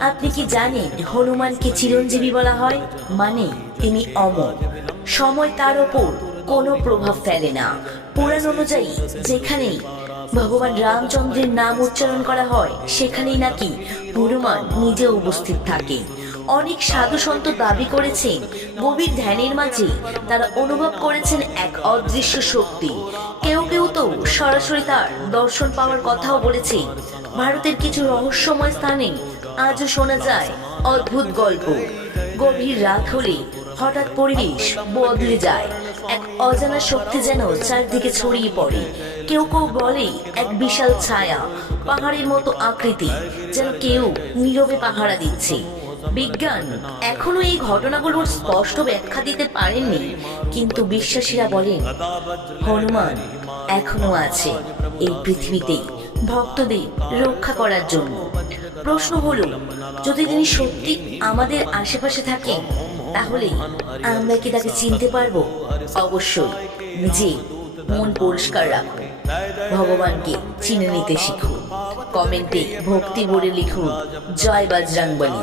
আপনি কি জানেন হনুমানকে চিরঞ্জীবী বলা হয়? মানে তিনি অমর, সময় তার ওপর কোনো প্রভাব ফেলে না। পুরাণ অনুযায়ী যেখানেই ভগবান রামচন্দ্রের নাম উচ্চারণ করা হয় সেখানেই নাকি হনুমান নিজে উপস্থিত থাকে। অনেক সাধু সন্ত দাবি করেছেন গভীর ধ্যানের মাঝে তারা অনুভব করেছেন এক অদৃশ্য শক্তি। কেউ কেউ তো সরাসরি তার দর্শন পাওয়ার কথাও বলেছে। ভারতের কিছু রহস্যময় স্থানে আজও শোনা যায় অদ্ভুত গল্প। গভীর রাত হলে হঠাৎ পরিবেশ বদলে যায়, এক অজানা শক্তি যেন চারদিকে ছড়িয়ে পড়ে। কেউ কেউ বলে এক বিশাল ছায়া, পাহাড়ের মতো আকৃতি, যেন কেউ নীরবে পাহারা দিচ্ছে। বিজ্ঞান এখনো এই ঘটনাগুলোর স্পষ্ট ব্যাখ্যা দিতে পারেননি, কিন্তু বিশ্বাসীরা বলেন হনুমান এখনো আছে এই পৃথিবীতে ভক্তদের রক্ষা করার জন্য। প্রশ্ন হলো, যদি তিনি সত্যি আমাদের আশেপাশে থাকেন তাহলে আমরা কি তাকে চিনতে পারবো? অবশ্যই। নিজে মন পরিষ্কার রাখুন, ভগবানকে চিনে নিতে শিখুন। কমেন্টে ভক্তি ভরে লিখুন, জয় বজরংবলী।